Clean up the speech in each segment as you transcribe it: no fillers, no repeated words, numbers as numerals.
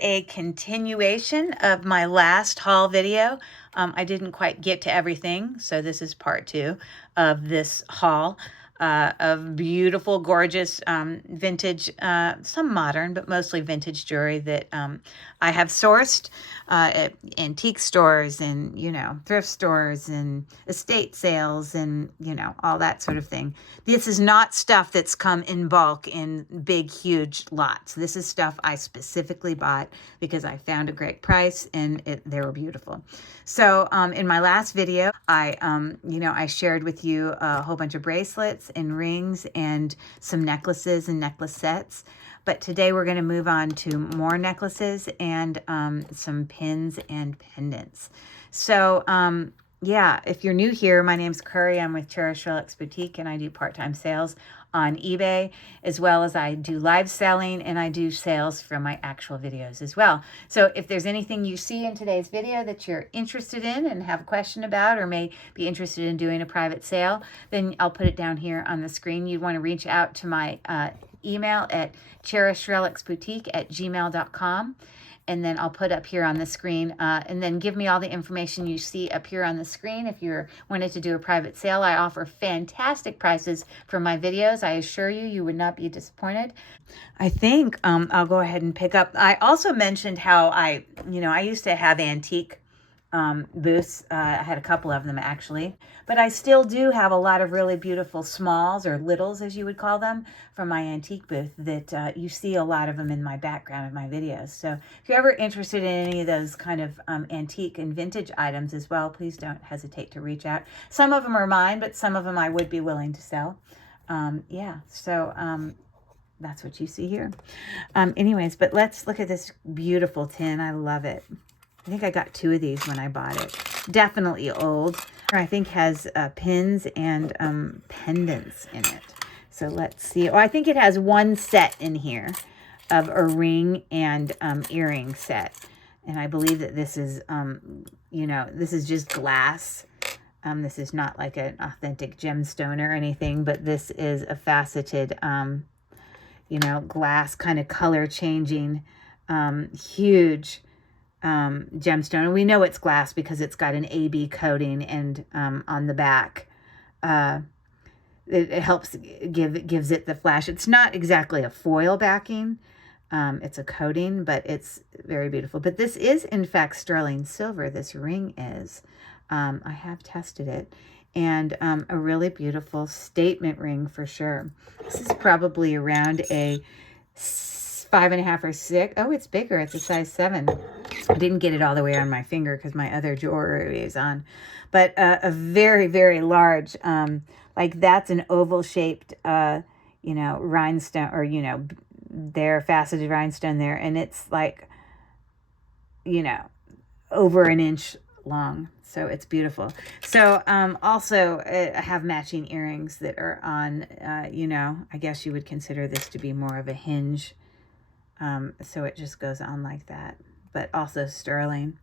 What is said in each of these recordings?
a continuation of my last haul video. I didn't quite get to everything, so this is part 2 of this haul of beautiful, gorgeous vintage, some modern, but mostly vintage jewelry that I have sourced at antique stores and, you know, thrift stores and estate sales and, you know, all that sort of thing. This is not stuff that's come in bulk in big, huge lots. This is stuff I specifically bought because I found a great price and they were beautiful. So in my last video, I shared with you a whole bunch of bracelets and rings and some necklaces and necklace sets. But today we're going to move on to more necklaces and some pins and pendants. So yeah, if you're new here, my name's Curry. I'm with Cherished Relics Boutique, and I do part-time sales on eBay, as well as I do live selling, and I do sales from my actual videos as well. So if there's anything you see in today's video that you're interested in and have a question about, or may be interested in doing a private sale, then I'll put it down here on the screen. You'd want to reach out to my email at cherishedrelicsboutique@gmail.com. And then I'll put up here on the screen, and then give me all the information you see up here on the screen. If you're wanting to do a private sale, I offer fantastic prices for my videos. I assure you, you would not be disappointed. I think I'll go ahead and pick up. I also mentioned how I used to have antique booths. I had a couple of them actually, but I still do have a lot of really beautiful smalls, or littles as you would call them, from my antique booth that you see a lot of them in my background of my videos. So if you're ever interested in any of those kind of antique and vintage items as well, please don't hesitate to reach out. Some of them are mine, but some of them I would be willing to sell. Yeah, so that's what you see here. Anyways, but let's look at this beautiful tin. I love it. I think I got 2 of these when I bought it. Definitely old. I think has pins and pendants in it. So let's see. Oh, I think it has 1 set in here of a ring and earring set. And I believe that this is, this is just glass. This is not like an authentic gemstone or anything, but this is a faceted, glass kind of color changing, huge gemstone. And we know it's glass because it's got an AB coating, and on the back it helps gives it the flash. It's not exactly a foil backing, it's a coating, but it's very beautiful. But this is in fact sterling silver. This ring is, I have tested it, and a really beautiful statement ring for sure. This is probably around a 5.5 or 6. Oh, it's bigger. It's a size 7. I didn't get it all the way on my finger because my other jewelry is on. But a very, very large, like that's an oval shaped, rhinestone, or, their faceted rhinestone there. And it's like, over an inch long. So it's beautiful. So also I have matching earrings that are on, I guess you would consider this to be more of a hinge. So it just goes on like that, but also sterling.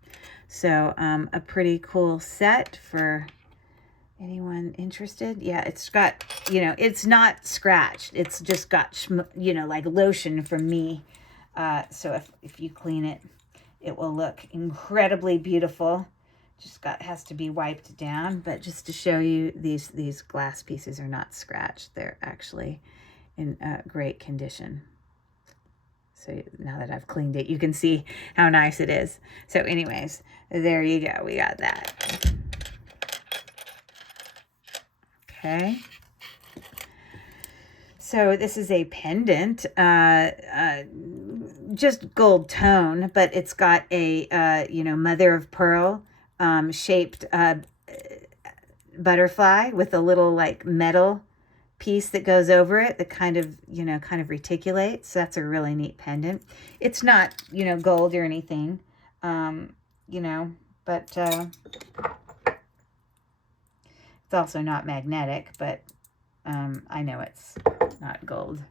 So a pretty cool set for anyone interested. Yeah, it's got, it's not scratched. It's just got, like lotion from me. So if you clean it, it will look incredibly beautiful. Just has to be wiped down. But just to show you, these glass pieces are not scratched. They're actually in great condition. So now that I've cleaned it, you can see how nice it is. So anyways, there you go. We got that. Okay. So this is a pendant, just gold tone, but it's got a, mother of pearl shaped butterfly with a little like metal piece that goes over it that kind of reticulates. So that's a really neat pendant. It's not, gold or anything, but it's also not magnetic, but I know it's not gold.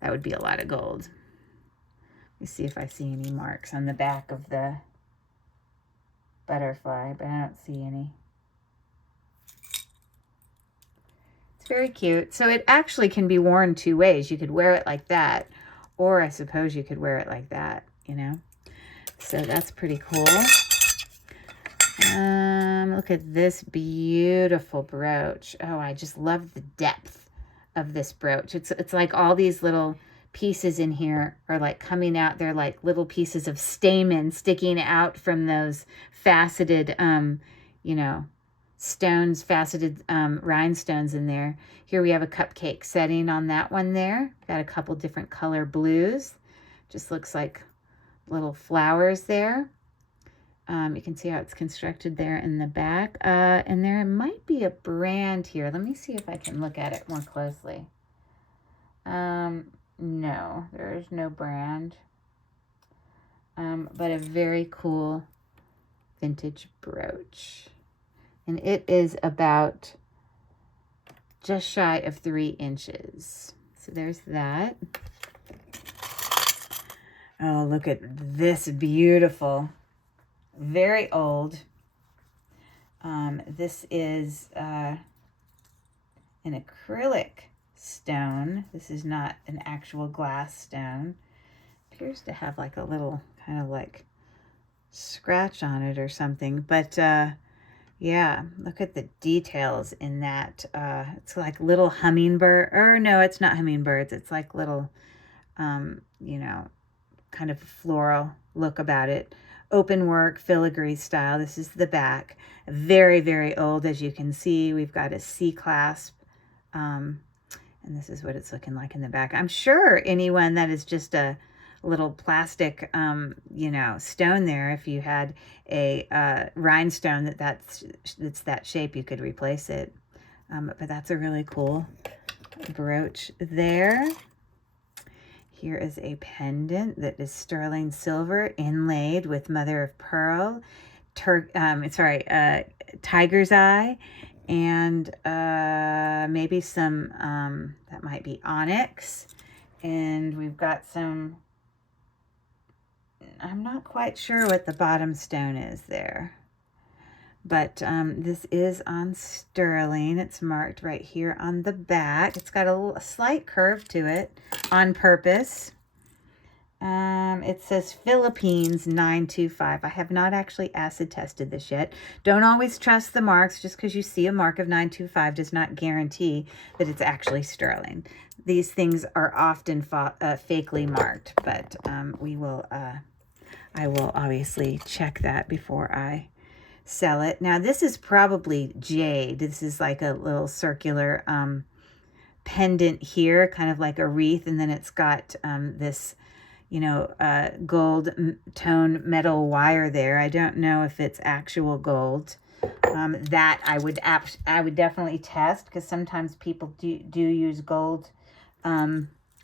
That would be a lot of gold. Let me see if I see any marks on the back of the butterfly, but I don't see any. Very cute. So it actually can be worn 2 ways. You could wear it like that, or I suppose you could wear it like that. you know. So that's pretty cool. Look at this beautiful brooch. Oh, I just love the depth of this brooch. It's like all these little pieces in here are like coming out. They're like little pieces of stamen sticking out from those faceted, you know, stones, faceted rhinestones in there. Here we have a cupcake setting on that one there. Got a couple different color blues. Just looks like little flowers there. You can see how it's constructed there in the back. And there might be a brand here. Let me see if I can look at it more closely. No, there is no brand. But a very cool vintage brooch. And it is about just shy of 3 inches. So there's that. Oh, look at this beautiful, very old. This is an acrylic stone. This is not an actual glass stone. Appears to have like a little kind of like scratch on it or something. But yeah, look at the details in that. It's like little hummingbird, or no, it's not hummingbirds. It's like little, you know, kind of floral look about it. Open work, filigree style. This is the back. Very, very old, as you can see. We've got a C clasp. And this is what it's looking like in the back. I'm sure anyone that is just a little plastic, you know, stone there, if you had a rhinestone that's that shape, you could replace it. But that's a really cool brooch there. Here is a pendant that is sterling silver inlaid with mother of pearl, tiger's eye, and maybe some, that might be onyx. And we've got some, I'm not quite sure what the bottom stone is there. But this is on sterling. It's marked right here on the back. It's got a slight curve to it on purpose. It says Philippines 925. I have not actually acid tested this yet. Don't always trust the marks. Just because you see a mark of 925 does not guarantee that it's actually sterling. These things are often fakely marked, but I will obviously check that before I sell it. Now this is probably jade. This is like a little circular pendant here, kind of like a wreath, and then it's got this, you know, gold tone metal wire there. I don't know if it's actual gold. That I would definitely test, because sometimes people do use gold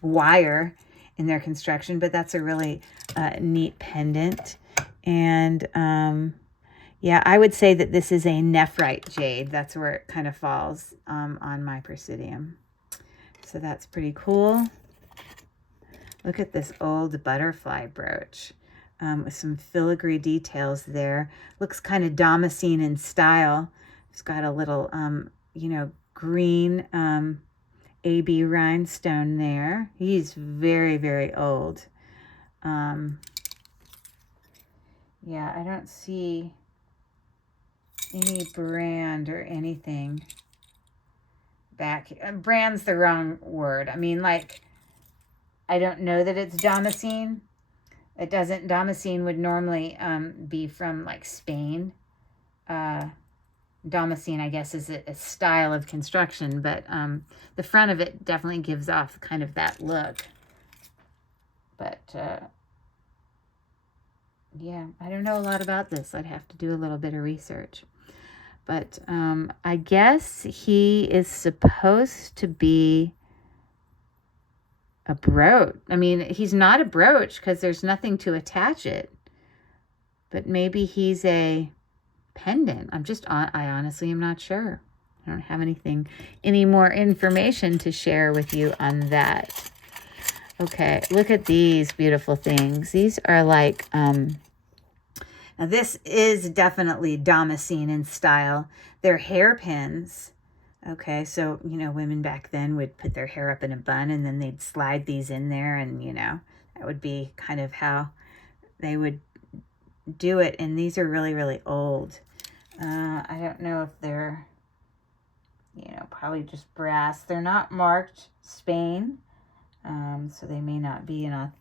wire in their construction, but that's a really neat pendant. And yeah, I would say that this is a nephrite jade. That's where it kind of falls on my Presidium. So that's pretty cool. Look at this old butterfly brooch with some filigree details there. Looks kind of Damascene in style. It's got a little, you know, green AB rhinestone there. He's very, very old. Yeah, I don't see any brand or anything back. Brand's the wrong word. I mean, like, I don't know that it's Damascene. It doesn't, Damascene would normally be from like Spain. Damascene, I guess, is a style of construction, but the front of it definitely gives off kind of that look. But yeah, I don't know a lot about this. I'd have to do a little bit of research. But I guess he is supposed to be a brooch. I mean, he's not a brooch because there's nothing to attach it. But maybe he's a pendant. I honestly am not sure. I don't have any more information to share with you on that. Okay, look at these beautiful things. These are like, now this is definitely Damascene in style. They're hairpins. Okay, so, you know, women back then would put their hair up in a bun and then they'd slide these in there, and, you know, that would be kind of how they would do it, and these are really, really old. I don't know if they're, you know, probably just brass. They're not marked Spain, so they may not be an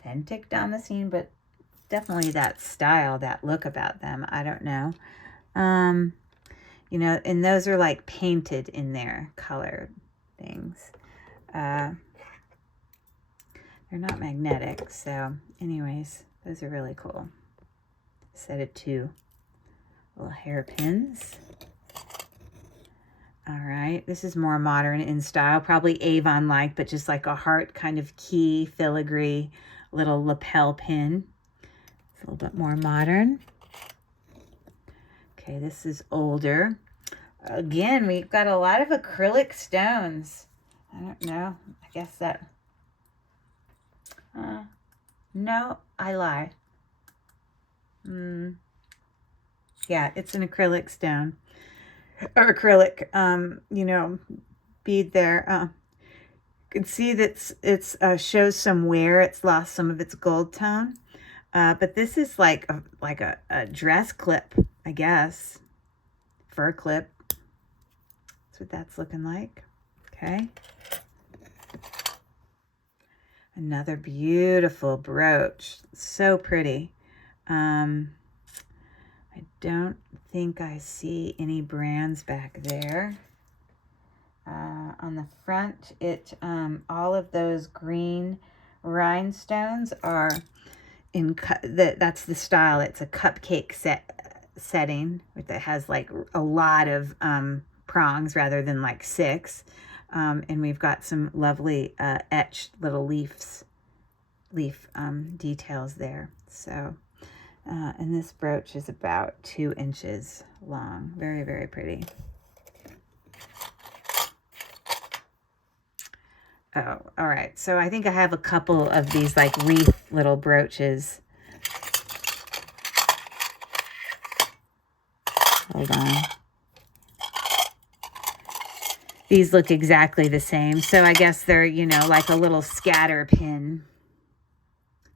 authentic damascene, but definitely that style, that look about them. I don't know. You know, and those are like painted in there, color things. They're not magnetic, so anyways, those are really cool. Set of 2 little hairpins. All right, this is more modern in style, probably Avon-like, but just like a heart kind of key, filigree, little lapel pin. It's a little bit more modern. Okay, this is older. Again, we've got a lot of acrylic stones. I don't know. I guess that... no, I lie. Yeah, it's an acrylic stone. Or acrylic, you know, bead there. You can see that it's shows some wear. It's lost some of its gold tone. But this is like a dress clip, I guess. Fur clip. That's what that's looking like. Okay. Another beautiful brooch. So pretty. I don't think I see any brands back there. On the front, all of those green rhinestones are in, that's the style. It's a cupcake setting that has like a lot of prongs rather than like 6. And we've got some lovely etched little leaf details there. So, and this brooch is about 2 inches long. Very, very pretty. Oh, all right. So I think I have a couple of these like wreath little brooches. Hold on. These look exactly the same. So I guess they're, you know, like a little scatter pin.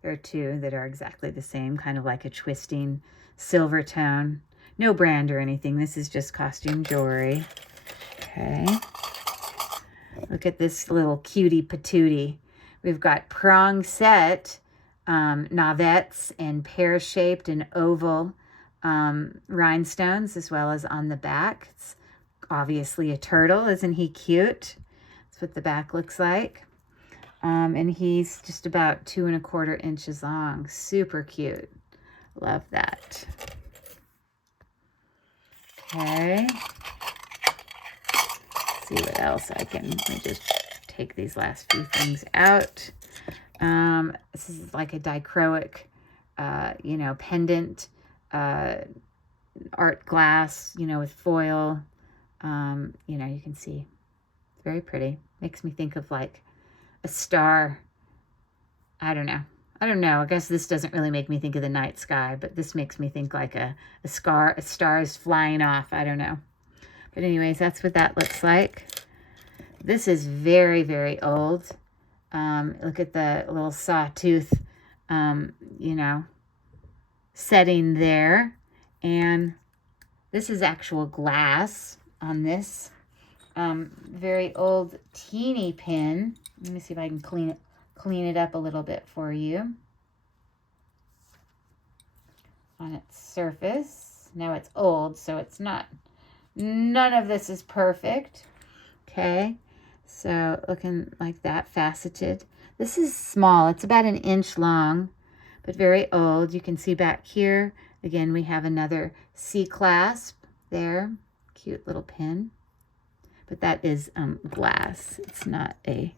There are 2 that are exactly the same, kind of like a twisting silver tone. No brand or anything. This is just costume jewelry. Okay. Look at this little cutie patootie. We've got prong set, navettes, and pear-shaped and oval rhinestones, as well as on the back. It's obviously a turtle. Isn't he cute? That's what the back looks like. And he's just about 2 1/4 inches long. Super cute. Love that. Okay. Let's see what else I can. Let me just take these last few things out. This is like a dichroic, you know, pendant, art glass, you know, with foil. You know, you can see. It's very pretty. Makes me think of like a star. I don't know. I guess this doesn't really make me think of the night sky, but this makes me think like a star is flying off. I don't know. But anyways, that's what that looks like. This is very, very old. Look at the little sawtooth, you know, setting there. And this is actual glass on this. Very old teeny pin. Let me see if I can clean it up a little bit for you. On its surface. Now it's old, so it's not, none of this is perfect. Okay, so looking like that, faceted. This is small. It's about 1 inch long, but very old. You can see back here, again, we have another C-clasp there. Cute little pin. But that is glass. It's not a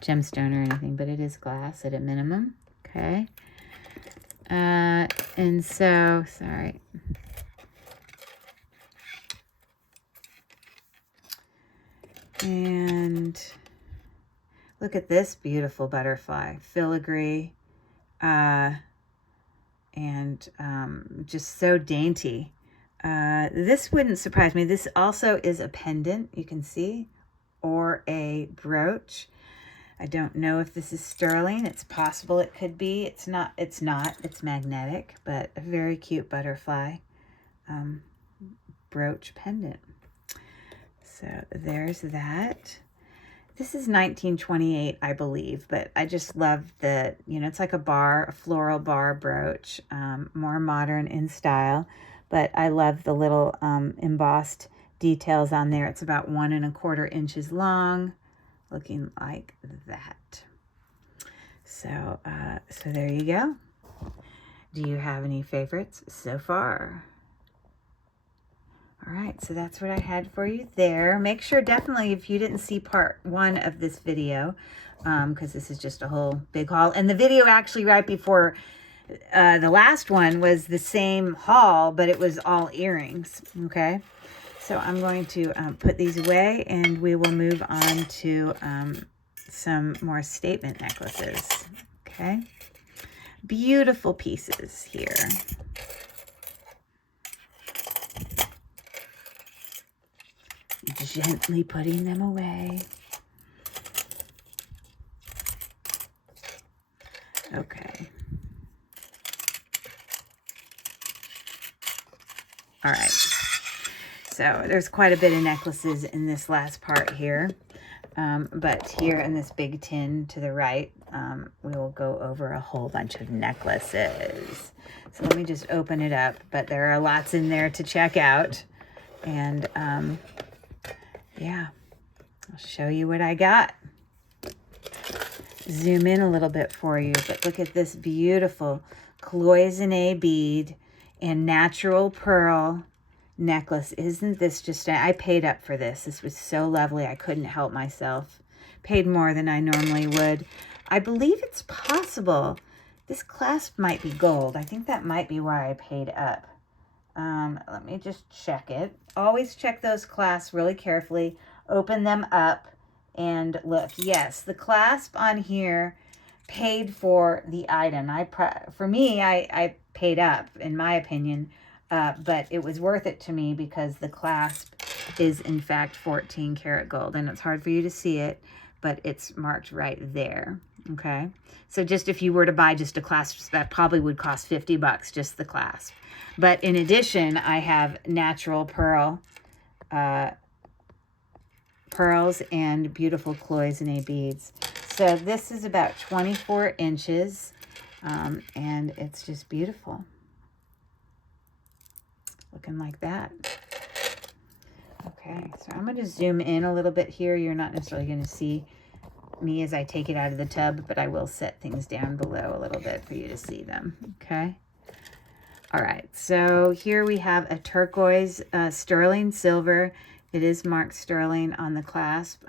gemstone or anything, but it is glass at a minimum. Okay. And so, sorry. And look at this beautiful butterfly, filigree, and just so dainty. This wouldn't surprise me. This also is a pendant, you can see, or a brooch. I don't know if this is sterling. It's possible it could be. It's not. It's magnetic, but a very cute butterfly brooch pendant. So there's that. This is 1928, I believe, but I just love the, it's like a floral bar brooch, more modern in style, but I love the little embossed details on there. It's about 1¼ inches long, looking like that. So, so there you go. Do you have any favorites so far? All right, so that's what I had for you there. Make sure definitely if you didn't see part 1 of this video, because this is just a whole big haul. And the video actually right before the last one was the same haul, but it was all earrings, okay? So I'm going to put these away and we will move on to some more statement necklaces, okay? Beautiful pieces here. Gently putting them away. Okay. All right. So there's quite a bit of necklaces in this last part here. But here in this big tin to the right, we will go over a whole bunch of necklaces. So let me just open it up. But there are lots in there to check out. And yeah, I'll show you what I got. Zoom in a little bit for you, but look at this beautiful cloisonne bead and natural pearl necklace. Isn't this just, I paid up for this. This was so lovely. I couldn't help myself. Paid more than I normally would. I believe it's possible. This clasp might be gold. I think that might be why I paid up. Let me just check it. Always check those clasps really carefully. Open them up and look. Yes, the clasp on here paid for the item. For me, I paid up, in my opinion, but it was worth it to me because the clasp is, in fact, 14 karat gold. And it's hard for you to see it, but it's marked right there. Okay, so just if you were to buy just a clasp, that probably would cost 50 bucks, just the clasp. But in addition, I have natural pearls and beautiful cloisonne beads. So this is about 24 inches, and it's just beautiful. Looking like that. Okay, so I'm going to zoom in a little bit here. You're not necessarily going to see me as I take it out of the tub, but I will set things down below a little bit for you to see them. Okay. All right, so here we have a turquoise sterling silver. It is marked sterling on the clasp.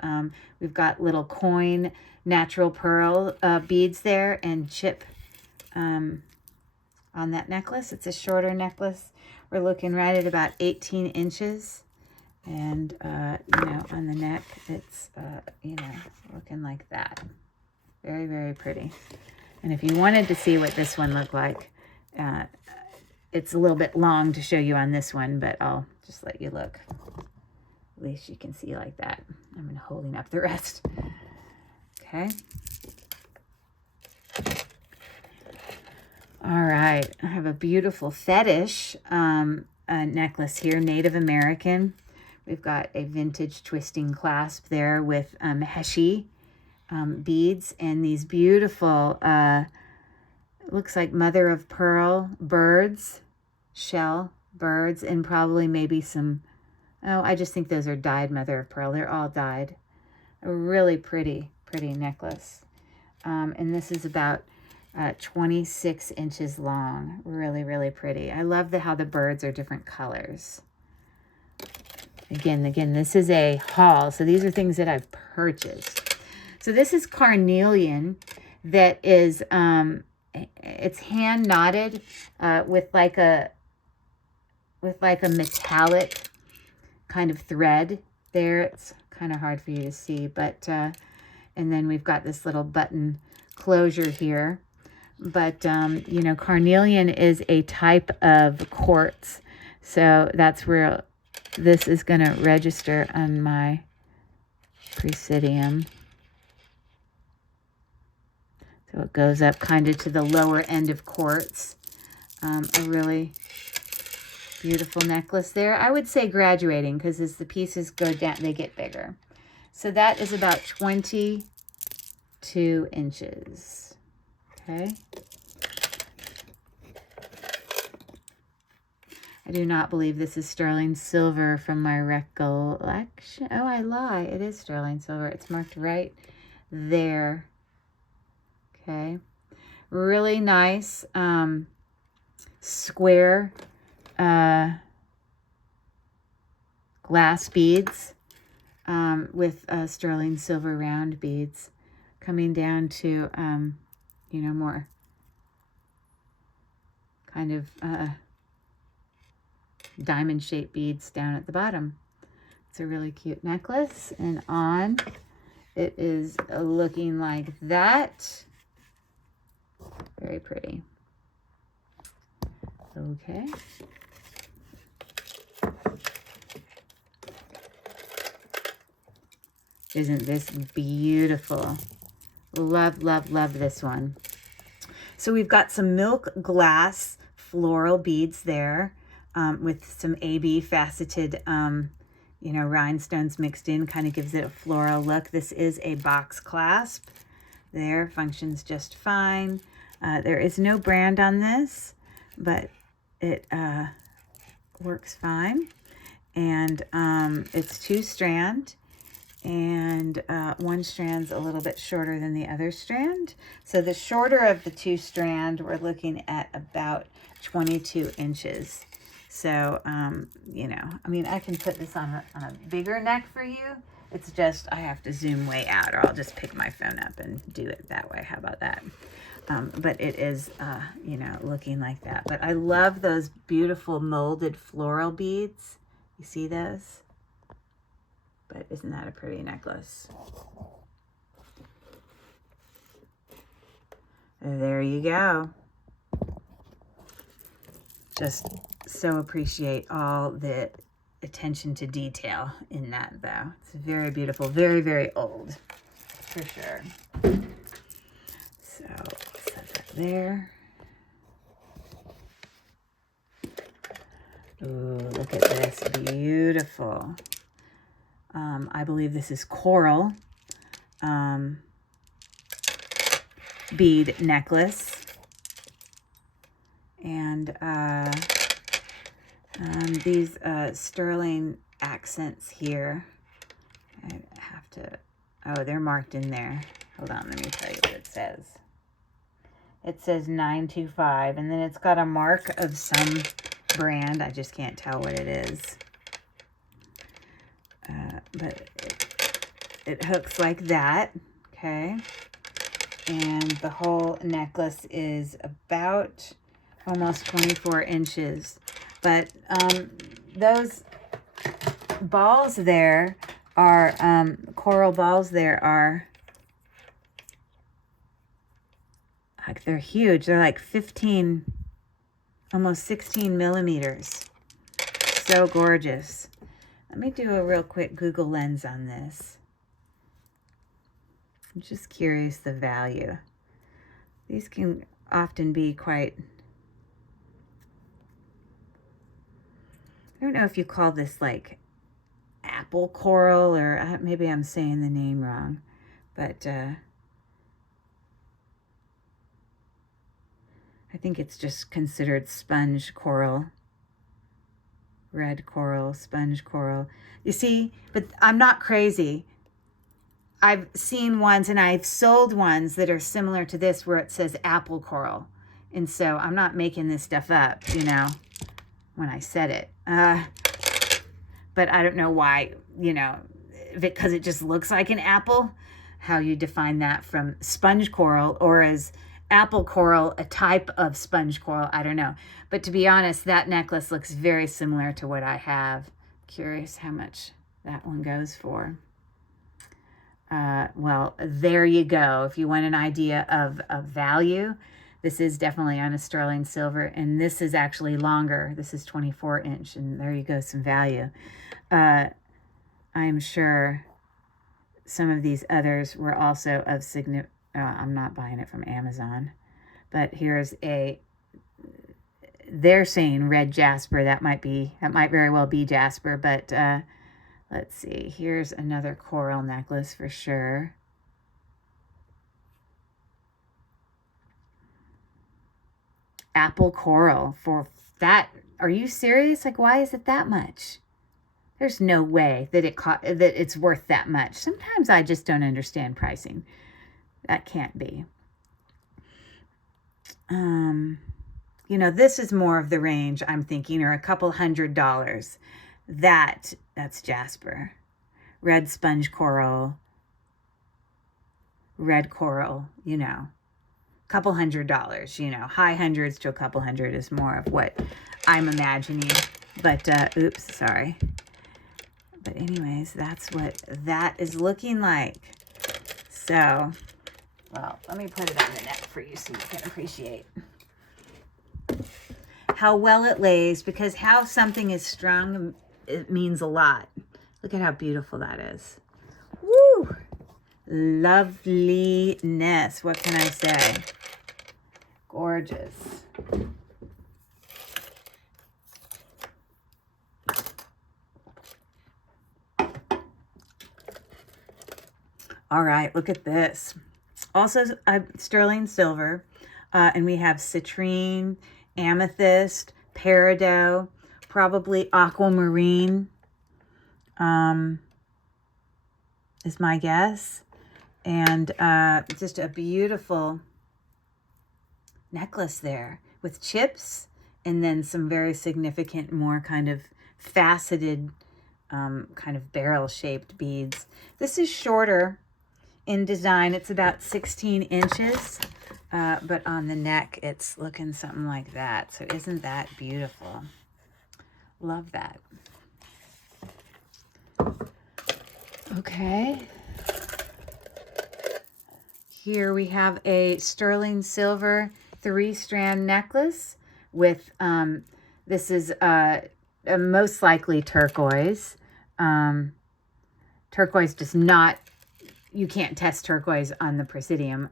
We've got little coin natural pearl beads there and chip on that necklace. It's a shorter necklace. We're looking right at about 18 inches. And, on the neck, it's, looking like that. Very, very pretty. And if you wanted to see what this one looked like, it's a little bit long to show you on this one, but I'll just let you look. At least you can see like that. I'm holding up the rest. Okay. All right. I have a beautiful fetish necklace here, Native American. We've got a vintage twisting clasp there with Heshi beads and these beautiful, looks like mother of pearl birds, shell birds, and probably maybe some, I just think those are dyed mother of pearl. They're all dyed. A really pretty, pretty necklace. And this is about 26 inches long. Really, really pretty. I love how the birds are different colors. Again, this is a haul. So these are things that I've purchased. So this is carnelian that is, it's hand knotted with like a metallic kind of thread there. It's kind of hard for you to see, but, and then we've got this little button closure here. But, carnelian is a type of quartz. So that's where this is going to register on my Presidium. So it goes up kind of to the lower end of quartz. A really beautiful necklace there. I would say graduating, because as the pieces go down, they get bigger. So that is about 22 inches. Okay. I do not believe this is sterling silver from my recollection. Oh, I lie. It is sterling silver. It's marked right there. Okay. Really nice square glass beads with sterling silver round beads coming down to, you know, more kind of diamond-shaped beads down at the bottom. It's a really cute necklace, and on it is looking like that. Very pretty. Okay. Isn't this beautiful? Love, love, love this one. So we've got some milk glass floral beads there with some AB faceted, you know, rhinestones mixed in. Kind of gives it a floral look. This is a box clasp. There, functions just fine. There is no brand on this, but it works fine. And it's 2-strand, and one strand's a little bit shorter than the other strand. So the shorter of the 2-strand, we're looking at about 22 inches. So, you know, I mean, I can put this on a bigger neck for you. It's just, I have to zoom way out, or I'll just pick my phone up and do it that way. How about that? But it is, you know, looking like that. But I love those beautiful molded floral beads. You see those? But isn't that a pretty necklace? There you go. Just so appreciate all the attention to detail in that, though. It's very beautiful. Very, very old, for sure. So, set that there. Ooh, look at this. Beautiful. I believe this is coral bead necklace. And these sterling accents here, I have to, oh, they're marked in there. Hold on, let me tell you what it says. It says 925, and then it's got a mark of some brand. I just can't tell what it is. But it hooks like that, okay? And the whole necklace is about almost 24 inches. But those balls there are, coral balls there are, like, they're huge. They're like 15, almost 16 millimeters. So gorgeous. Let me do a real quick Google lens on this. I'm just curious the value. These can often be quite, I don't know if you call this like apple coral, or maybe I'm saying the name wrong, but I think it's just considered sponge coral. Red coral, sponge coral. You see, but I'm not crazy. I've seen ones and I've sold ones that are similar to this where it says apple coral. And so I'm not making this stuff up, you know, when I said it. But I don't know why, you know, because it just looks like an apple, how you define that from sponge coral, or as apple coral, a type of sponge coral, I don't know. But to be honest, that necklace looks very similar to what I have. Curious how much that one goes for. Well, there you go. If you want an idea of value, this is definitely on a sterling silver, and this is actually longer. This is 24 inch, and there you go, some value. I'm sure some of these others were also of I'm not buying it from Amazon. But here's they're saying red jasper. That might very well be jasper, but let's see. Here's another coral necklace for sure. Apple coral for that. Are you serious? Like, why is it that much? There's no way that it's worth that much. Sometimes I just don't understand pricing. That can't be. You know, this is more of the range I'm thinking, or a couple $100. That's jasper. Red sponge coral. Red coral, you know. Couple $100, you know. High hundreds to a couple hundred is more of what I'm imagining. But, oops, sorry. But anyways, that's what that is looking like. So, well, let me put it on the neck for you so you can appreciate how well it lays, because how something is strung, it means a lot. Look at how beautiful that is. Woo! Loveliness. What can I say? Gorgeous. All right, look at this. Also, sterling silver, and we have citrine, amethyst, peridot, probably aquamarine, is my guess. And just a beautiful necklace there with chips, and then some very significant, more kind of faceted, kind of barrel-shaped beads. This is shorter in design. It's about 16 inches, but on the neck, it's looking something like that. So isn't that beautiful? Love that. Okay. Here we have a sterling silver 3-strand necklace with, this is most likely turquoise. Turquoise does not, you can't test turquoise on the Presidium.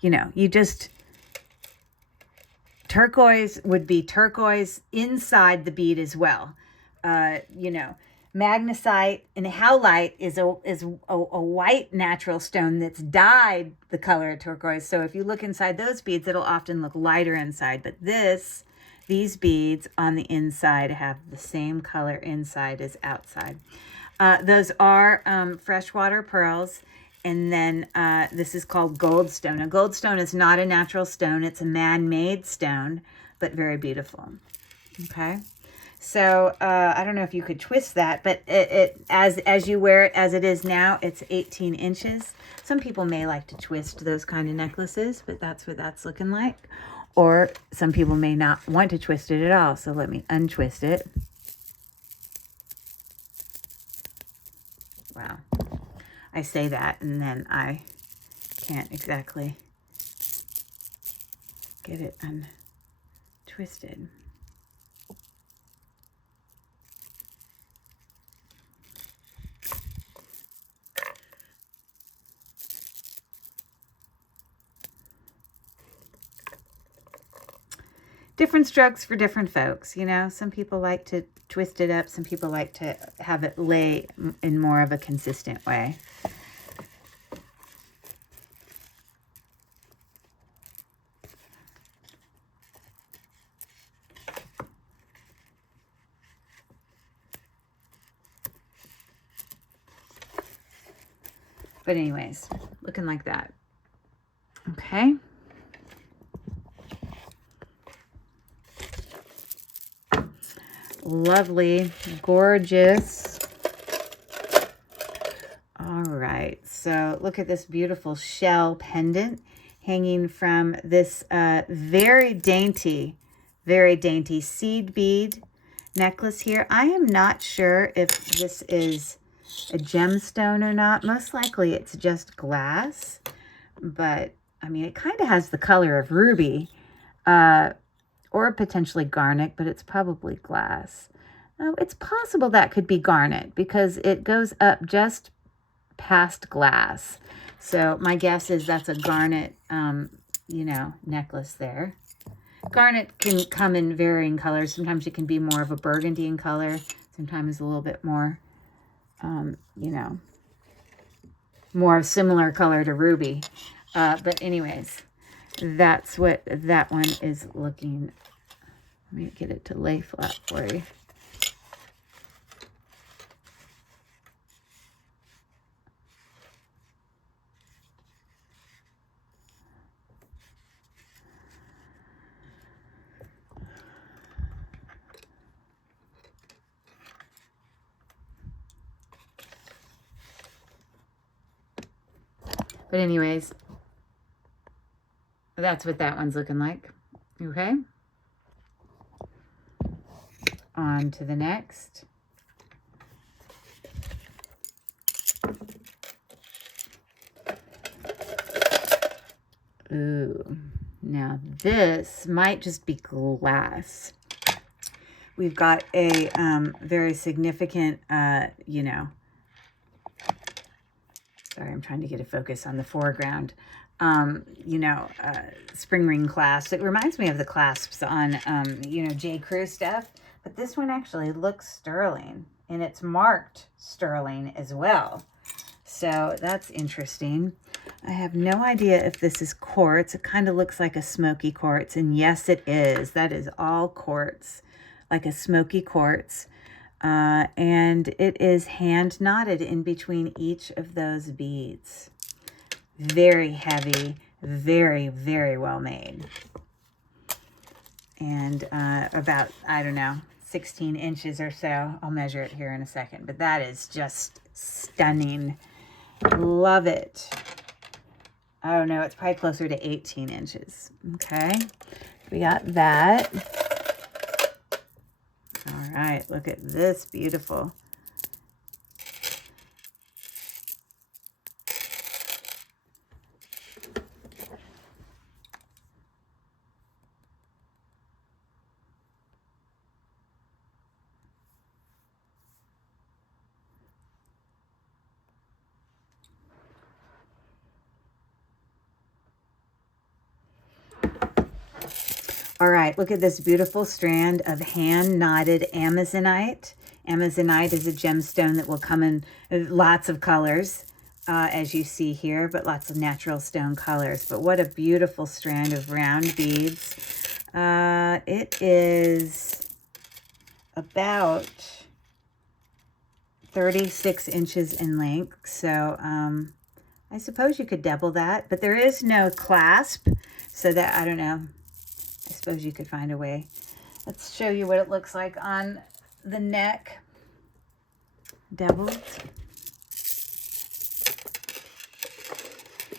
You know, turquoise would be turquoise inside the bead as well. You know, magnesite and howlite is a white natural stone that's dyed the color of turquoise. So if you look inside those beads, it'll often look lighter inside. But these beads on the inside have the same color inside as outside. Those are freshwater pearls. And then this is called goldstone. A goldstone is not a natural stone. It's a man-made stone, but very beautiful. Okay. So I don't know if you could twist that, but as you wear it as it is now, it's 18 inches. Some people may like to twist those kind of necklaces, but that's what that's looking like. Or some people may not want to twist it at all. So let me untwist it. Wow. I say that and then I can't exactly get it untwisted. Different strokes for different folks, you know. Some people like to twist it up. Some people like to have it lay in more of a consistent way. But anyways, looking like that. Okay. Lovely, gorgeous. All right, so look at this beautiful shell pendant hanging from this very dainty seed bead necklace here. I am not sure if this is a gemstone or not. Most likely it's just glass, but I mean, it kind of has the color of ruby, or potentially garnet, but it's probably glass. Oh, it's possible that could be garnet because it goes up just past glass. So my guess is that's a garnet, you know, necklace there. Garnet can come in varying colors. Sometimes it can be more of a burgundy in color. Sometimes a little bit more, you know, more similar color to ruby. But anyways, that's what that one is looking. Let me get it to lay flat for you. But anyways, that's what that one's looking like. Okay. On to the next. Ooh, now this might just be glass. We've got a very significant, you know, sorry, I'm trying to get a focus on the foreground. You know, spring ring clasp. It reminds me of the clasps on, you know, J. Crew stuff. But this one actually looks sterling. And it's marked sterling as well. So that's interesting. I have no idea if this is quartz. It kind of looks like a smoky quartz. And yes, it is. That is all quartz. Like a smoky quartz. And it is hand knotted in between each of those beads. Very heavy, very, very well made. And about, I don't know, 16 inches or so. I'll measure it here in a second. But that is just stunning. Love it. I don't know, it's probably closer to 18 inches. Okay, we got that. All right, look at this beautiful. All right, look at this beautiful strand of hand-knotted amazonite. Amazonite is a gemstone that will come in lots of colors, as you see here, but lots of natural stone colors. But what a beautiful strand of round beads. It is about 36 inches in length, so I suppose you could double that, but there is no clasp, so that, I don't know. I suppose you could find a way. Let's show you what it looks like on the neck. Doubled.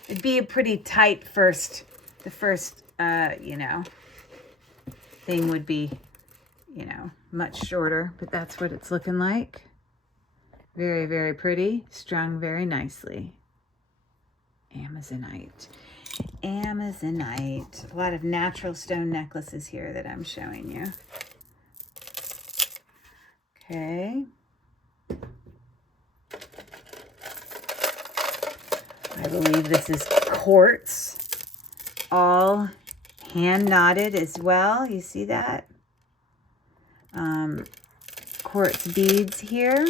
It'd be a pretty tight first, the first, you know, thing would be, you know, much shorter, but that's what it's looking like. Very, very pretty, strung very nicely. Amazonite. Amazonite. A lot of natural stone necklaces here that I'm showing you. Okay. I believe this is quartz. All hand knotted as well. You see that? Quartz beads here.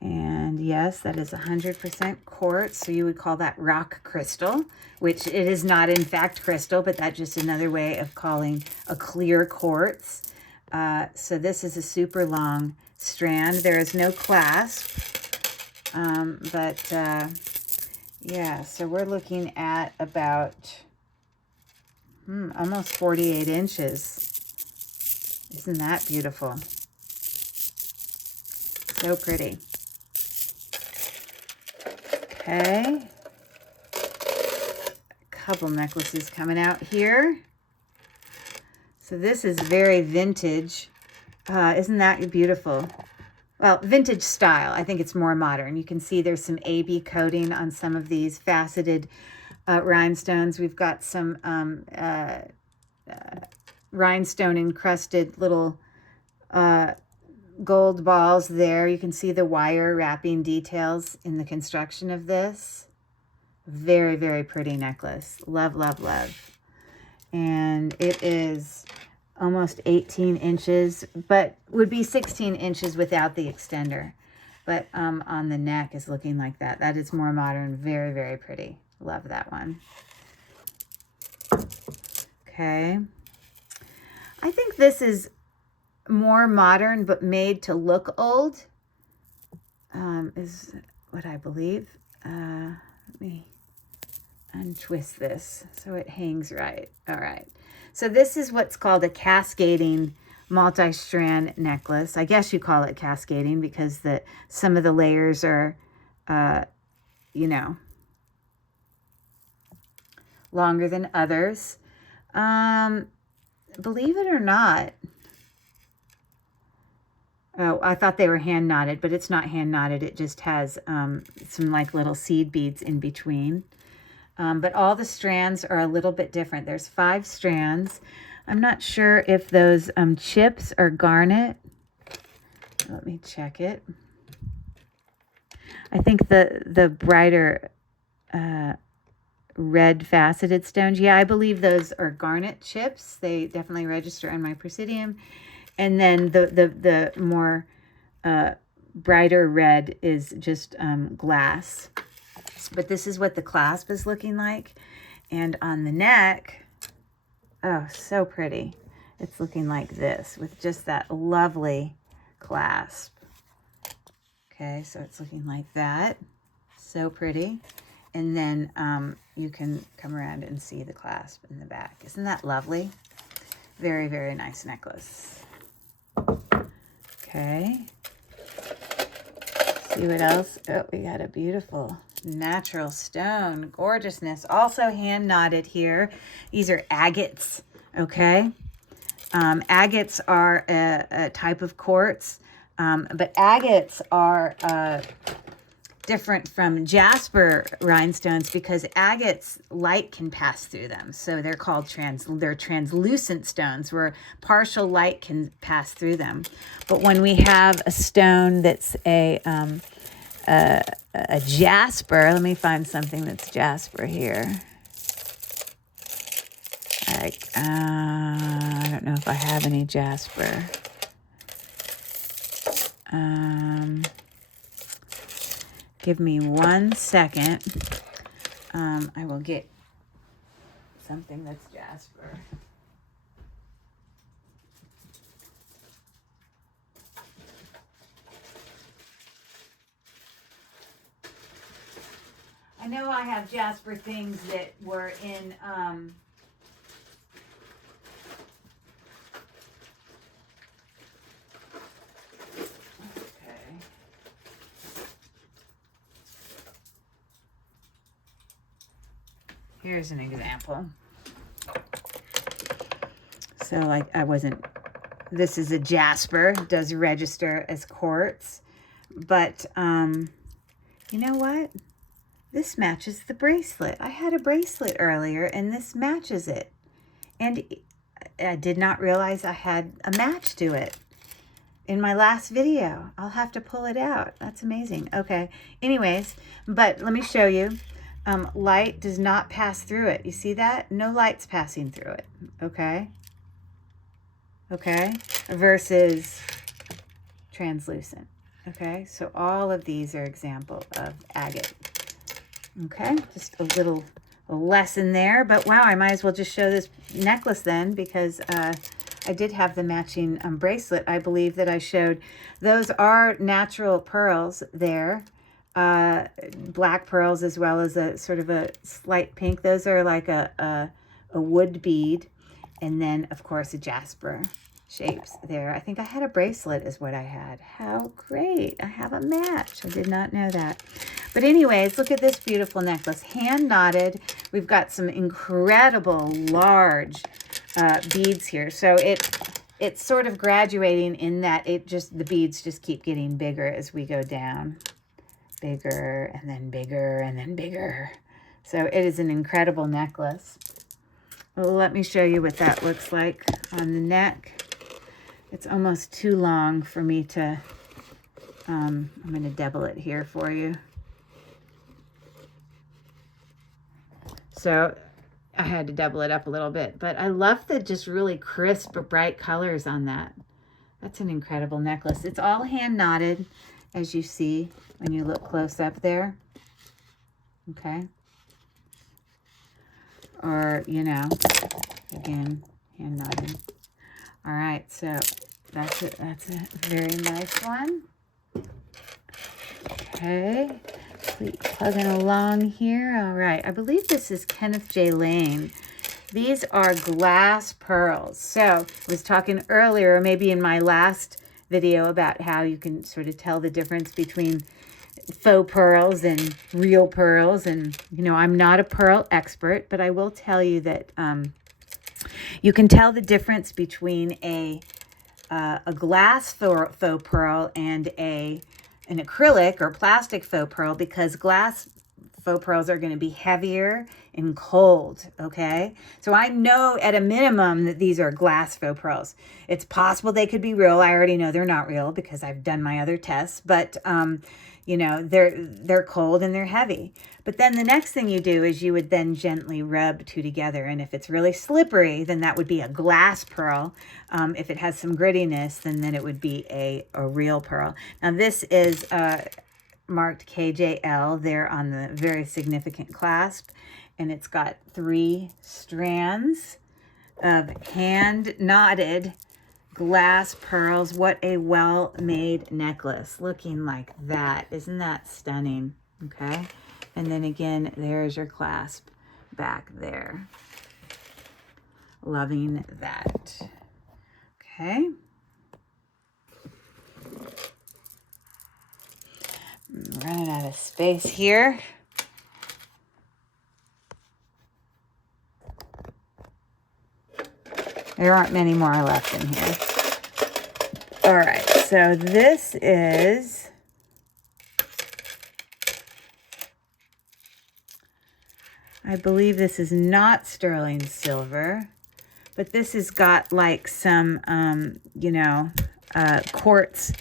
And yes, that is 100% quartz. So you would call that rock crystal, which it is not in fact crystal, but that's just another way of calling a clear quartz. So this is a super long strand. There is no clasp, yeah, so we're looking at about almost 48 inches. Isn't that beautiful? So pretty. Okay. A couple necklaces coming out here. So this is very vintage. Isn't that beautiful? Well, vintage style. I think it's more modern. You can see there's some AB coating on some of these faceted rhinestones. We've got some rhinestone encrusted little gold balls there. You can see the wire wrapping details in the construction of this. Very, very pretty necklace. Love, love, love. And it is almost 18 inches, but would be 16 inches without the extender. But on the neck is looking like that. That is more modern. Very, very pretty. Love that one. Okay. I think this is more modern, but made to look old, is what I believe. Let me untwist this so it hangs right. All right. So this is what's called a cascading multi-strand necklace. I guess you call it cascading because some of the layers are, you know, longer than others. Believe it or not, oh, I thought they were hand knotted, but it's not hand knotted. It just has some like little seed beads in between. But all the strands are a little bit different. There's 5 strands. I'm not sure if those chips are garnet. Let me check it. I think the brighter red faceted stones, yeah, I believe those are garnet chips. They definitely register on my Presidium. And then the more brighter red is just glass. But this is what the clasp is looking like. And on the neck, oh, so pretty. It's looking like this with just that lovely clasp. Okay, so it's looking like that. So pretty. And then you can come around and see the clasp in the back. Isn't that lovely? Very, very nice necklace. Okay. See what else? Oh, we got a beautiful natural stone. Gorgeousness. Also hand knotted here. These are agates. Okay. Agates are a type of quartz. But agates are different from jasper rhinestones because agates, light can pass through them. So they're called they're translucent stones where partial light can pass through them. But when we have a stone that's a jasper, let me find something that's jasper here. Like, I don't know if I have any jasper. Give me 1 second. I will get something that's jasper. I know I have jasper things that were in here's an example. So like this is a jasper, does register as quartz, but you know what? This matches the bracelet. I had a bracelet earlier and this matches it. And I did not realize I had a match to it in my last video. I'll have to pull it out. That's amazing. Okay. Anyways, but let me show you. Light does not pass through it. You see that? No light's passing through it. Okay. Okay. Versus translucent. Okay. So all of these are example of agate. Okay. Just a little lesson there. But wow, I might as well just show this necklace then because I did have the matching bracelet. I believe that I showed. Those are natural pearls there. Black pearls as well as a sort of a slight pink. Those are like a wood bead. And then, of course, a jasper shapes there. I think I had a bracelet is what I had. How great. I have a match. I did not know that. But anyways, look at this beautiful necklace. Hand knotted. We've got some incredible large beads here. So it's sort of graduating in that the beads just keep getting bigger as we go down. Bigger and then bigger and then bigger. So it is an incredible necklace. Well, let me show you what that looks like on the neck. It's almost too long for me to, I'm going to double it here for you. So I had to double it up a little bit, but I love the just really crisp, bright colors on that. That's an incredible necklace. It's all hand knotted, as you see when you look close up there. Okay. Or, you know, again, hand knotted. All right, so that's a very nice one. Okay, keep plugging along here. All right, I believe this is Kenneth J. Lane. These are glass pearls. So I was talking earlier, maybe in my last video, about how you can sort of tell the difference between faux pearls and real pearls. And, you know, I'm not a pearl expert, but I will tell you that you can tell the difference between a glass faux pearl and an acrylic or plastic faux pearl, because glass faux pearls are going to be heavier and cold, okay? So I know at a minimum that these are glass faux pearls. It's possible they could be real. I already know they're not real because I've done my other tests, but you know, they're cold and they're heavy. But then the next thing you do is you would then gently rub two together, and if it's really slippery, then that would be a glass pearl. If it has some grittiness, then it would be a real pearl. Now this is marked KJL there on the very significant clasp, and it's got 3 strands of hand knotted glass pearls. What a well-made necklace, looking like that. Isn't that stunning? Okay, and then again, there's your clasp back there. Loving that. Okay. I'm running out of space here. There aren't many more left in here. All right, so this is I believe this is not sterling silver, but this has got like some, you know, quartz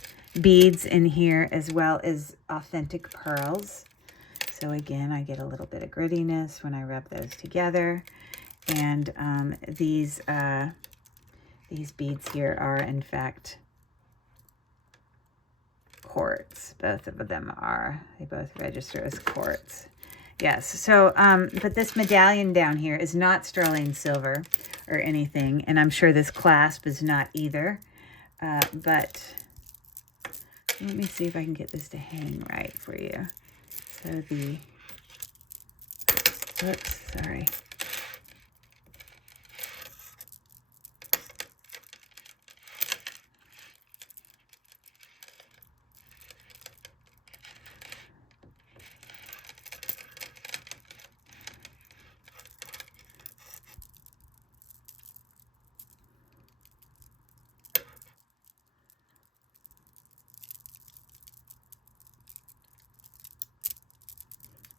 beads in here, as well as authentic pearls. So again, I get a little bit of grittiness when I rub those together. And these beads here are, in fact, quartz. Both of them are. They both register as quartz. Yes, so, but this medallion down here is not sterling silver or anything, and I'm sure this clasp is not either. But let me see if I can get this to hang right for you. So the, oops, sorry.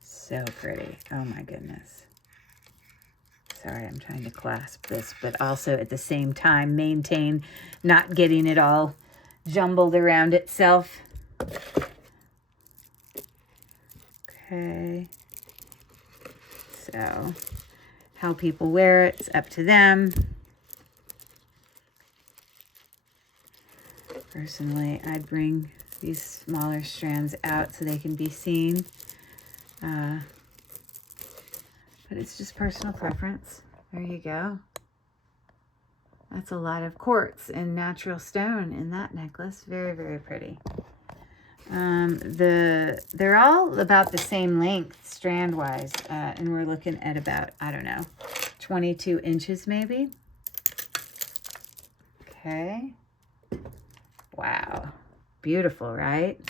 So pretty. Oh my goodness. Sorry, I'm trying to clasp this, but also at the same time maintain not getting it all jumbled around itself. Okay. So how people wear it, it's up to them. Personally, I'd bring these smaller strands out so they can be seen. But it's just personal preference. There you go. That's a lot of quartz and natural stone in that necklace. Very, very pretty. They're all about the same length strand-wise, and we're looking at about, I don't know, 22 inches maybe. Okay. Wow. Beautiful, right?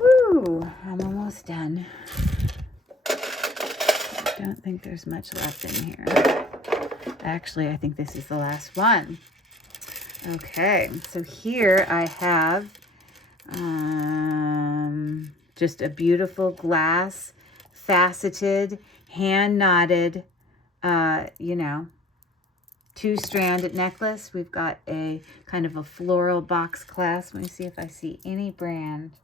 Woo! I'm almost done. I don't think there's much left in here. Actually, I think this is the last one. Okay, so here I have just a beautiful glass, faceted, hand-knotted, you know, 2-stranded necklace. We've got a kind of a floral box clasp. Let me see if I see any brand.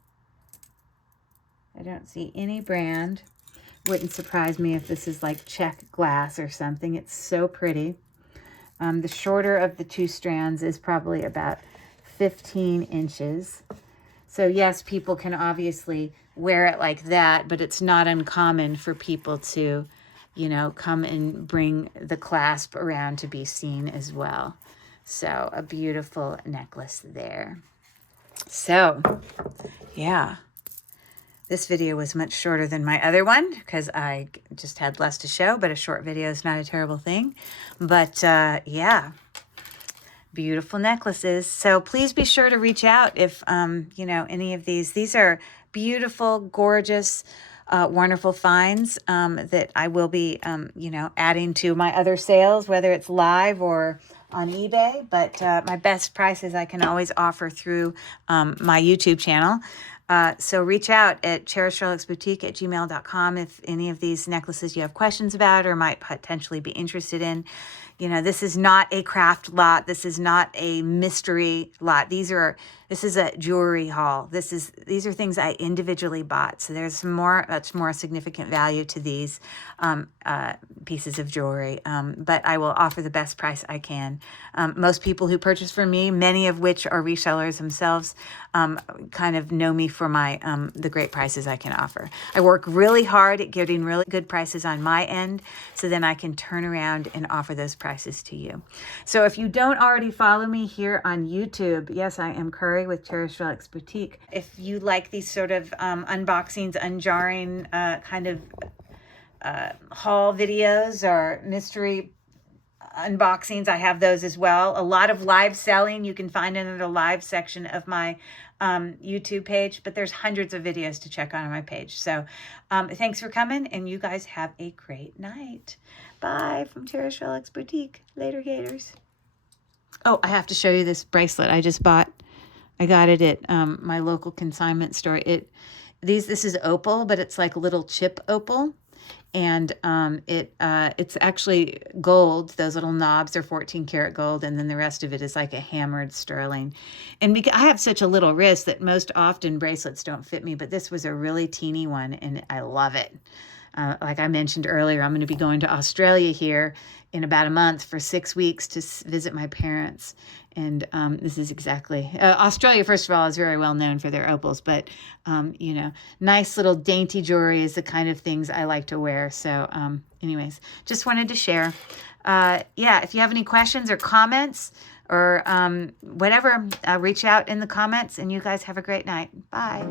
I don't see any brand. Wouldn't surprise me if this is like check glass or something. It's so pretty. The shorter of the 2 strands is probably about 15 inches. So yes, people can obviously wear it like that, but it's not uncommon for people to, you know, come and bring the clasp around to be seen as well. So a beautiful necklace there. So yeah, this video was much shorter than my other one because I just had less to show, but a short video is not a terrible thing. But yeah, beautiful necklaces. So please be sure to reach out if, you know, any of these are beautiful, gorgeous, wonderful finds that I will be, you know, adding to my other sales, whether it's live or on eBay. But my best prices I can always offer through my YouTube channel. So reach out at cherishedrelicsboutique@gmail.com if any of these necklaces you have questions about or might potentially be interested in. You know, this is not a craft lot. This is not a mystery lot. This is a jewelry haul. These are things I individually bought. So there's much more significant value to these pieces of jewelry. But I will offer the best price I can. Most people who purchase from me, many of which are resellers themselves, kind of know me for my the great prices I can offer. I work really hard at getting really good prices on my end, so then I can turn around and offer those prices to you. So if you don't already follow me here on YouTube, yes, I am Curry with Cherished Relics Boutique. If you like these sort of unboxings, unjarring kind of haul videos or mystery unboxings, I have those as well. A lot of live selling you can find in the live section of my YouTube page, but there's hundreds of videos to check on my page. So thanks for coming, and you guys have a great night. Bye from Cherished Relics Boutique. Later, gators. Oh, I have to show you this bracelet I just bought. I got it at my local consignment store. This is opal, but it's like little chip opal. And it's actually gold. Those little knobs are 14 karat gold, and then the rest of it is like a hammered sterling. And because I have such a little wrist that most often bracelets don't fit me, but this was a really teeny one, and I love it. Like I mentioned earlier, I'm going to be going to Australia here in about a month for 6 weeks to visit my parents. And this is exactly, Australia, first of all, is very well known for their opals, but, you know, nice little dainty jewelry is the kind of things I like to wear. So anyways, just wanted to share. Yeah, if you have any questions or comments or whatever, reach out in the comments, and you guys have a great night. Bye.